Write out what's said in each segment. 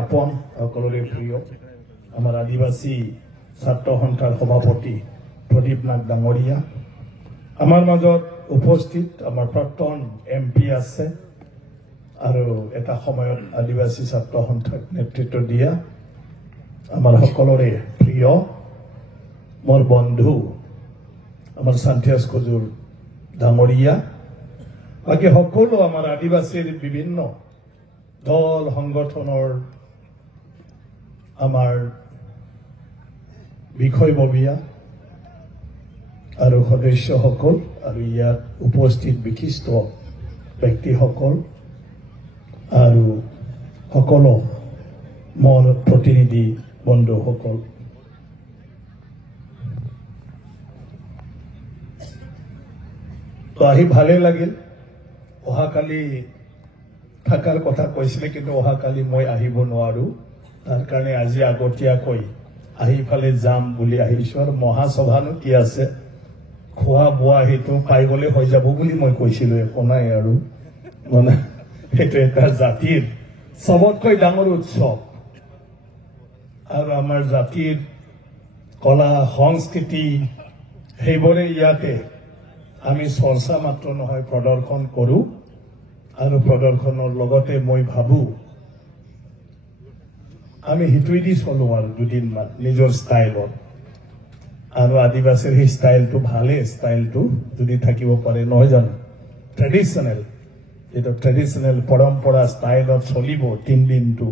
আপন সকলৰে প্ৰিয় আমাৰ আদিবাসী ছাত্ৰ সন্থাৰ সভাপতি প্ৰদীপ নাগ ডাঙৰীয়া আমাৰ মাজত উপস্থিত আমাৰ প্ৰাক্তন এমপি আছে আৰু এটা সময়ত আদিবাসী ছাত্ৰ সন্থাক নেতৃত্ব দিয়া আমাৰ সকলৰে প্ৰিয় মোৰ বন্ধু আমাৰ সান্তিয়াস কজুৰ ডাঙৰীয়া বাকি সকলো আমাৰ আদিবাসীৰ বিভিন্ন দল সংগঠনৰ আমাৰ বিষয়ববীয়া আৰু সদস্যসকল আৰু ইয়াত উপস্থিত বিশিষ্ট ব্যক্তিসকল আৰু সকলো মোৰ প্ৰতিনিধি বন্ধুসকল তো আহি ভালে লাগিল অহাকালি থাকাৰ কথা কৈছিলে কিন্তু অহাকালি মই আহিব নোৱাৰো তাৰ কাৰণে আজি আগতীয়াকৈ আহি ফালে যাম বুলি আহিছো আৰু মহাসভানো কি আছে খোৱা বোৱা হেতু পাই গলে হৈ যাব বুলি মই কৈছিলো একো নাই আৰু মানে সেইটো এটা জাতিৰ সবতকৈ ডাঙৰ উৎসৱ আৰু আমাৰ জাতিৰ কলা সংস্কৃতি সেইবোৰে ইয়াতে আমি চৰ্চা মাত্ৰ নহয় প্ৰদৰ্শন কৰো আৰু প্ৰদৰ্শনৰ লগতে মই ভাবো আমি হিতুইদি চলো আৰু দুদিনমান নিজৰ ষ্টাইলত আৰু আদিবাসীৰ সেই ষ্টাইলটো ভালে ষ্টাইলটো যদি থাকিব পাৰে নহয় জানো ট্ৰেডিশ্যনেল যেটা ট্ৰেডিশ্যনেল পৰম্পৰা ষ্টাইলত চলিব 3 দিনটো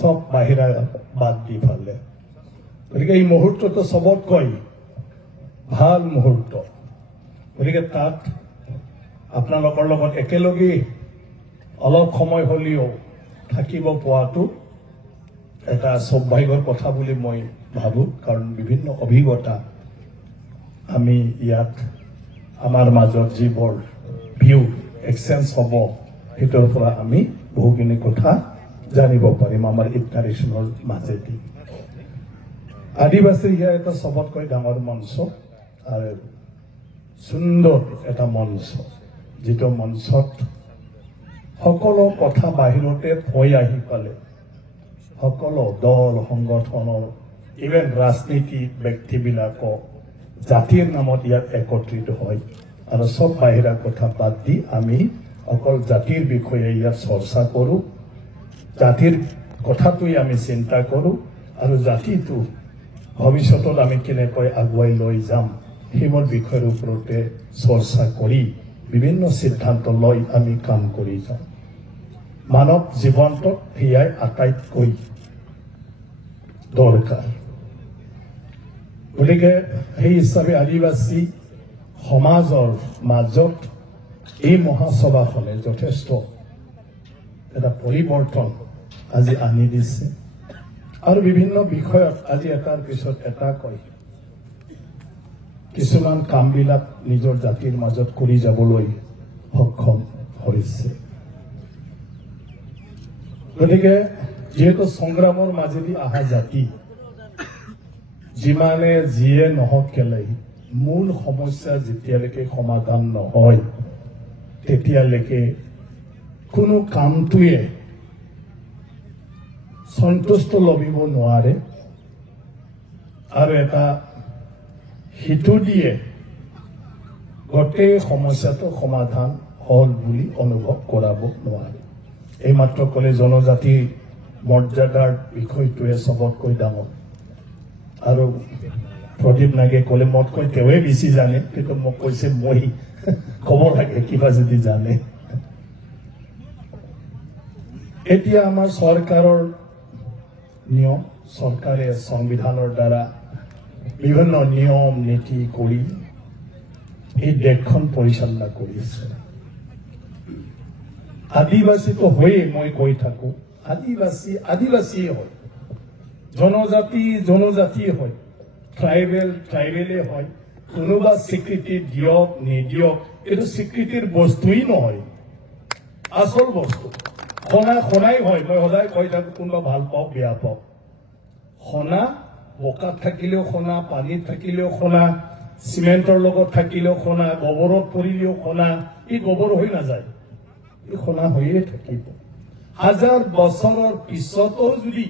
সব বাহিৰা বাদ দি ফালে গতিকে এই মুহূৰ্তটো সবতকৈ ভাল মুহূৰ্ত গতিকে তাত আপোনালোকৰ লগত একেলগে অলপ সময় হলেও থাকিব পোৱাটো এটা সৌভাগ্যৰ কথা বুলি মই ভাবো কাৰণ বিভিন্ন অভিজ্ঞতা আমি ইয়াত আমাৰ মাজত যিবোৰ ভিউ এক্সচেঞ্জ হ'ব সেইটোৰ পৰা আমি বহুখিনি কথা জানিব পাৰিম আমাৰ ইণ্টাৰেকশ্যনৰ মাজেদি আদিবাসী ইয়াৰ এটা সবতকৈ ডাঙৰ মঞ্চ আৰু সুন্দৰ এটা মঞ্চ যিটো মঞ্চত সকলো কথা বাহিৰতে থৈ আহি পালে সকলো দল সংগঠনৰ ইভেন ৰাজনীতি ব্যক্তিবিলাকক জাতিৰ নামত ইয়াত একত্ৰিত হয় আৰু সব বাহিৰা কথা বাদ দি আমি অকল জাতিৰ বিষয়ে ইয়াত চৰ্চা কৰো জাতিৰ কথাটোই আমি চিন্তা কৰো আৰু জাতিটো ভৱিষ্যতত আমি কেনেকৈ আগুৱাই লৈ যাম সেইবোৰ বিষয়ৰ ওপৰতে চৰ্চা কৰি বিভিন্ন সিদ্ধান্ত লৈ আমি কাম কৰি যাওঁ মানৱ জীৱনটোত সেয়াই আটাইতকৈ দৰকাৰ গতিকে সেই হিচাপে আদিবাসী সমাজৰ মাজত এই মহাসভাখনে যথেষ্ট এটা পৰিৱৰ্তন আজি আনি দিছে আৰু বিভিন্ন বিষয়ত আজি এটাৰ পিছত এটা কয় কিছুমান কামবিলাক নিজৰ জাতিৰ মাজত কৰি যাবলৈ সক্ষম হৈছে গতিকে যেহেতু সংগ্ৰামৰ মাজেদি আহা জাতি যিমানে যিয়ে নহওক কেলে মূল সমস্যা যেতিয়ালৈকে সমাধান নহয় তেতিয়ালৈকে কোনো কামটোৱে সন্তুষ্ট লবিব নোৱাৰে আৰু এটা হিতু দিয়ে গোটেই সমস্যাটো সমাধান হল বুলি অনুভৱ কৰাব নোৱাৰে এইমাত্ৰ কলে জনজাতিৰ মৰ্যাদাৰ বিষয়টোৱে সবতকৈ ডাঙৰ আৰু প্ৰদীপ নাগে কলে মোতকৈ তেওঁৱে বেছি জানে কিন্তু মোক কৈছে মই ক'ব লাগে কিবা যদি জানে এতিয়া আমাৰ চৰকাৰৰ নিয়ম চৰকাৰে সংবিধানৰ দ্বাৰা বিভিন্ন নিয়ম নীতি কৰি এই দেশখন পৰিচালনা কৰিছে আদিবাসীটো হয়ে মই কৈ থাকো আদিবাসী হয় জনজাতি হয় ট্ৰাইবেলে হয় কোনোবা স্বীকৃতি দিয়ক নিদিয়ক এইটো স্বীকৃতিৰ বস্তুই নহয় আসল বস্তু খনাই হয় মই সদায় কৈ থাকো কোনোবা ভাল পাওক বেয়া পাওক খনা বোকাত থাকিলেও খনা পানীত থাকিলেও খনা সিমেন্টৰ লগত থাকিলেও খনা গোবৰত পৰিলেও খনা এই গোবৰ হৈ নাযায় এই খনা হৈয়ে থাকিব হাজাৰ বছৰৰ পিছতো যদি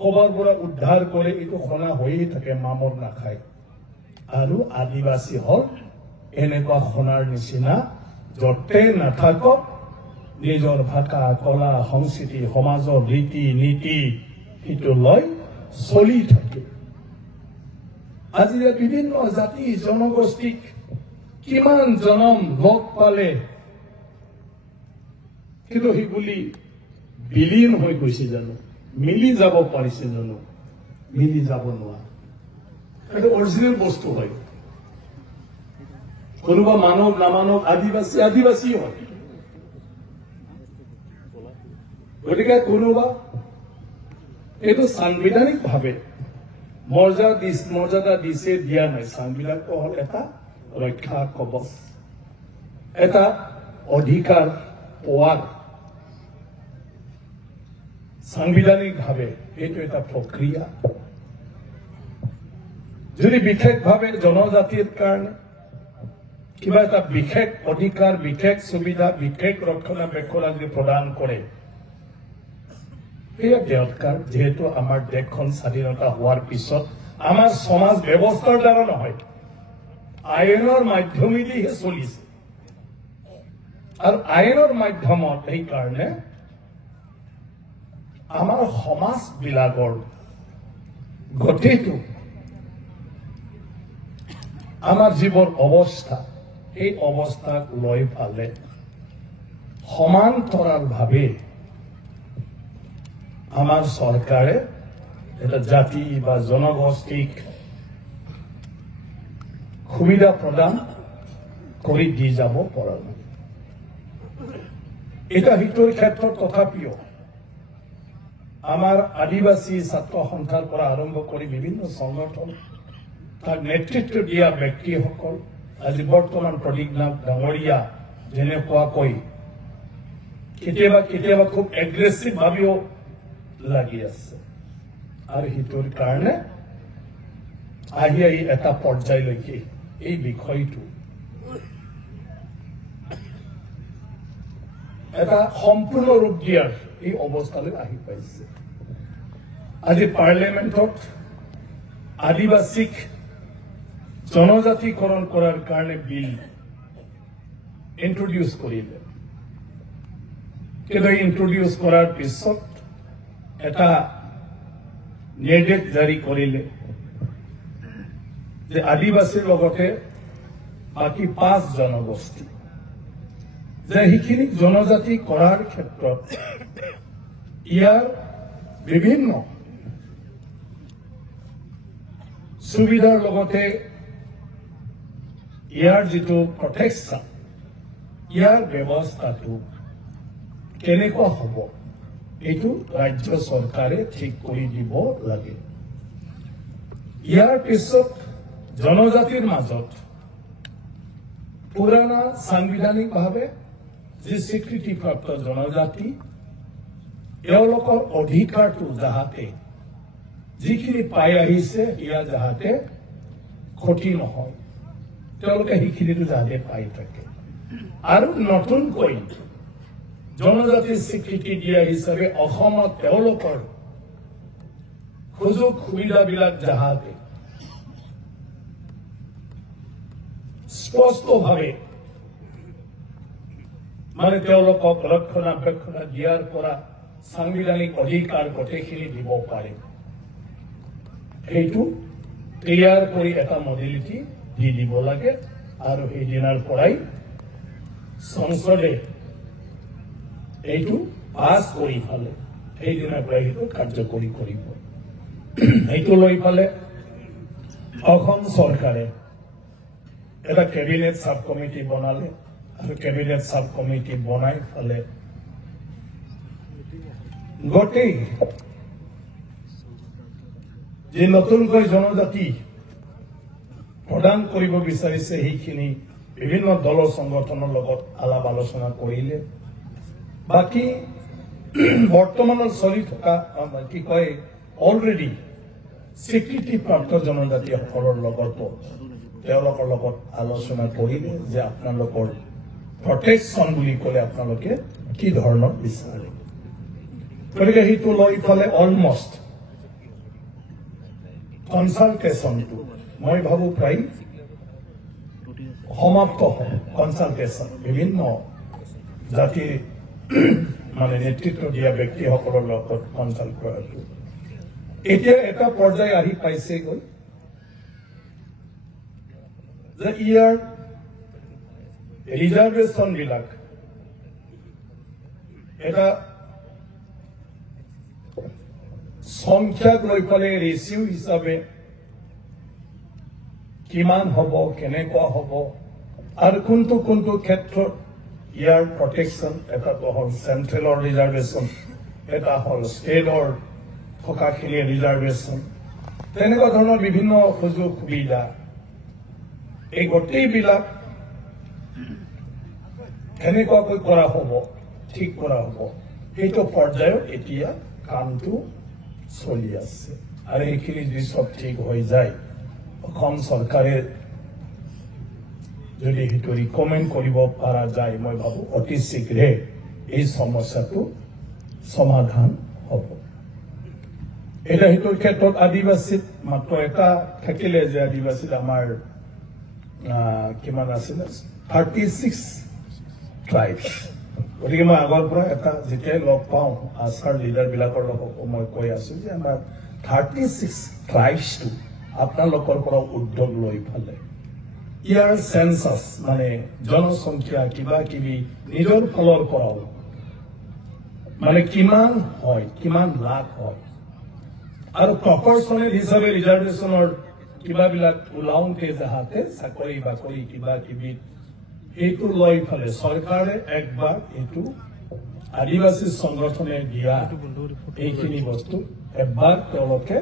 কবাৰ পৰা উদ্ধাৰ কৰে এইটো খনা হৈয়ে থাকে, মামৰ নাখায়। আৰু আদিবাসী হল এনেকুৱা খনাৰ নিচিনা, যতে নাথাকক নিজৰ ভাষা, কলা, সংস্কৃতি, সমাজৰ ৰীতি নীতি সেইটো লৈ চলি থাকে। আজি বিভিন্ন জাতি জনগোষ্ঠীক কিমান জনম লগ পালে, কিন্তু সেইবুলি বিলীন হৈ গৈছে জানো? মিলি যাব পাৰিছে জানো? মিলি যাব নোৱাৰে। এটা অৰিজিনেল বস্তু হয়। কোনোবা মানৱ নামানৱ, আদিবাসী আদিবাসী হয়। গতিকে কোনোবা এইটো সাংবিধানিক ভাৱে মৰ্যাদা দিছে, দিয়া নাই। সংবিধানটো হল এটা ৰক্ষা কবচ, এটা অধিকাৰ পোৱাৰ সাংবিধানিক ভাৱে এইটো এটা প্ৰক্ৰিয়া। যদি বিশেষভাৱে জনজাতিৰ কাৰণে কিবা এটা বিশেষ অধিকাৰ, বিশেষ সুবিধা, বিশেষ ৰক্ষণাবেক্ষণ যদি প্ৰদান কৰে, সেয়া দৰকাৰ। যেহেতু আমাৰ দেশখন স্বাধীনতা হোৱাৰ পিছত আমাৰ সমাজ ব্যৱস্থাৰ দ্বাৰা নহয়, আইনৰ মাধ্যমেদিহে চলিছে। আৰু আইনৰ মাধ্যমত সেইকাৰণে আমাৰ সমাজ বিলাকৰ গতিটো, আমাৰ যিবোৰ অৱস্থা, এই অৱস্থাক লৈ ফালে সমান্তৰালভাৱে আমাৰ চৰকাৰে এটা জাতি বা জনগোষ্ঠীক সুবিধা প্ৰদান কৰি দি যাব পৰা নাই। এটা সিটোৰ ক্ষেত্ৰত তথাপিও আমাৰ আদিবাসী ছাত্ৰ সন্থাৰ পৰা আৰম্ভ কৰি বিভিন্ন সংগঠন, তাক নেতৃত্ব দিয়া ব্যক্তিসকল, আজি বৰ্তমান প্ৰদীপনাথ ডাঙৰীয়া যেনেকুৱাকৈ কেতিয়াবা কেতিয়াবা খুব এগ্ৰেছিভ ভাৱেও লাগি আছে। আৰু সেইটোৰ কাৰণে আহি এটা পৰ্যায়লৈকে এই বিষয়টো এটা সম্পূৰ্ণ ৰূপ দিয়াৰ এই অৱস্থালৈ আহি পাইছে। আজি পাৰ্লিয়ামেণ্টত আদিবাসীক জনজাতিকৰণ কৰাৰ কাৰণে বিল ইন্ট্ৰডিউচ কৰিলে। কিন্তু ইন্ট্ৰডিউচ কৰাৰ পিছত এটা নিৰ্দেশ জাৰি কৰিলে যে আদিবাসীৰ লগতে বাকী 5 জনগোষ্ঠী যে সেইখিনিক জনজাতি কৰাৰ ক্ষেত্ৰত ইয়াৰ বিভিন্ন সুবিধাৰ লগতে ইয়াৰ যিটো প্ৰটেকশ্যন, ইয়াৰ ব্যৱস্থাটো কেনেকুৱা হ'ব, এইটো ৰাজ্য চৰকাৰে ঠিক কৰি দিব লাগে। ইয়াৰ পিছত জনজাতিৰ মাজত পুৰণা সাংবিধানিকভাৱে যি স্বীকৃতিপ্ৰাপ্ত জনজাতি, এওঁলোকৰ অধিকাৰটো যাহাতে যিখিনি পাই আহিছে সেয়া যাহাতে ক্ষতি নহয়, তেওঁলোকে সেইখিনিটো যাহাতে পাই থাকে। আৰু নতুনকৈ জনজাতিৰ স্বীকৃতি দিয়া হিচাপে অসমত তেওঁলোকৰ সুযোগ সুবিধাবিলাক যাহাতে স্পষ্টভাৱে মানে তেওঁলোকক ৰক্ষণাবেক্ষণ দিয়াৰ পৰা সাংবিধানিক অধিকাৰ গোটেইখিনি দিব পাৰে, সেইটো তৈয়াৰ কৰি এটা মডেলিটি দি দিব লাগে। আৰু সেইদিনাৰ পৰাই সংসদে এইটো পাছ কৰি ফালে সেইদিনাৰ পৰাই সেইটো কাৰ্যকৰী কৰিব। এইটো লৈ ফালে অসম চৰকাৰে এটা কেবিনেট সাব কমিটি বনালে। আৰু কেবিনেট সাব কমিটি বনাই ফালে গোটেই যে নতুনকৈ জনজাতি প্ৰদান কৰিব বিচাৰিছে সেইখিনি বিভিন্ন দলৰ সংগঠনৰ লগত আলাপ আলোচনা কৰিলে। বাকী বৰ্তমানত চলি থকা কি কয় অলৰেডি স্বীকৃতিপ্ৰাপ্ত জনজাতিসকলৰ লগতো তেওঁলোকৰ লগত আলোচনা কৰিলে যে আপোনালোকৰ প্ৰটেকশ্যন বুলি ক'লে আপোনালোকে কি ধৰণৰ বিচাৰে। গতিকে সেইটো লৈ ইফালে অলমষ্ট কনচালটেশ্যনটো মই ভাবো প্ৰায় সমাপ্ত হয়। কনচালটেশ্যন বিভিন্ন জাতিৰ মানে নেতৃত্ব দিয়া ব্যক্তিসকলৰ লগত কনচাল্ট কৰাটো এতিয়া এটা পৰ্যায় আহি পাইছেগৈ যে ইয়াৰ ৰিজাৰ্ভেশ্যন বিলাক এটা সংখ্যাক লৈ পেলাই ৰেচিও হিচাপে কিমান হ'ব, কেনেকুৱা হ'ব আৰু কোনটো কোনটো ক্ষেত্ৰত ইয়াৰ প্ৰটেকশ্যন, এটাটো হ'ল চেন্ট্ৰেলৰ ৰিজাৰ্ভেশ্যন, এটা হ'ল ষ্টেটৰ থকাখিনি ৰিজাৰ্ভেশ্যন, তেনেকুৱা ধৰণৰ বিভিন্ন সুযোগ সুবিধা এই গোটেইবিলাক কেনেকুৱাকৈ কৰা হ'ব, ঠিক কৰা হ'ব, সেইটো পৰ্যায়ত এতিয়া কামটো চলি আছে আৰু এইখিনি যদি চব ঠিক হৈ যায় অসম চৰকাৰে যদি সেইটো ৰিকমেণ্ড কৰিব পৰা যায় মই ভাবো অতি শীঘ্ৰে এই সমস্যাটো সমাধান হ'ব। এটা সেইটোৰ ক্ষেত্ৰত আদিবাসীত মাত্ৰ এটা থাকিলে যে আদিবাসীত আমাৰ কিমান আছিলে 36 ট্ৰাইবছ। গতিকে মই আগৰ পৰা এটা যেতিয়াই লগ পাওঁ আছাৰ লিডাৰবিলাকৰ লগতো মই কৈ আছো যে আমাৰ 36 ট্ৰাইবছটো আপোনালোকৰ পৰা উদ্যোগ লৈ ফালে ইয়াৰ সেন্সাস মানে জনসংখ্যা কিবা কিবি নিজৰ ফালৰ পৰাও মানে কিমান হয়, কিমান লাখ হয় আৰু প্ৰপৰ্চনেল হিচাপে ৰিজাৰ্ভেশ্যনৰ কিবাবিলাক ওলাওঁতে যাহাতে চাকৰি বাকৰি কিবা কিবি এইটো লৈ ফালে চৰকাৰে একবাৰ এইটো আদিবাসী সংগঠনে দিয়া এইখিনি বস্তু এবাৰ তেওঁলোকে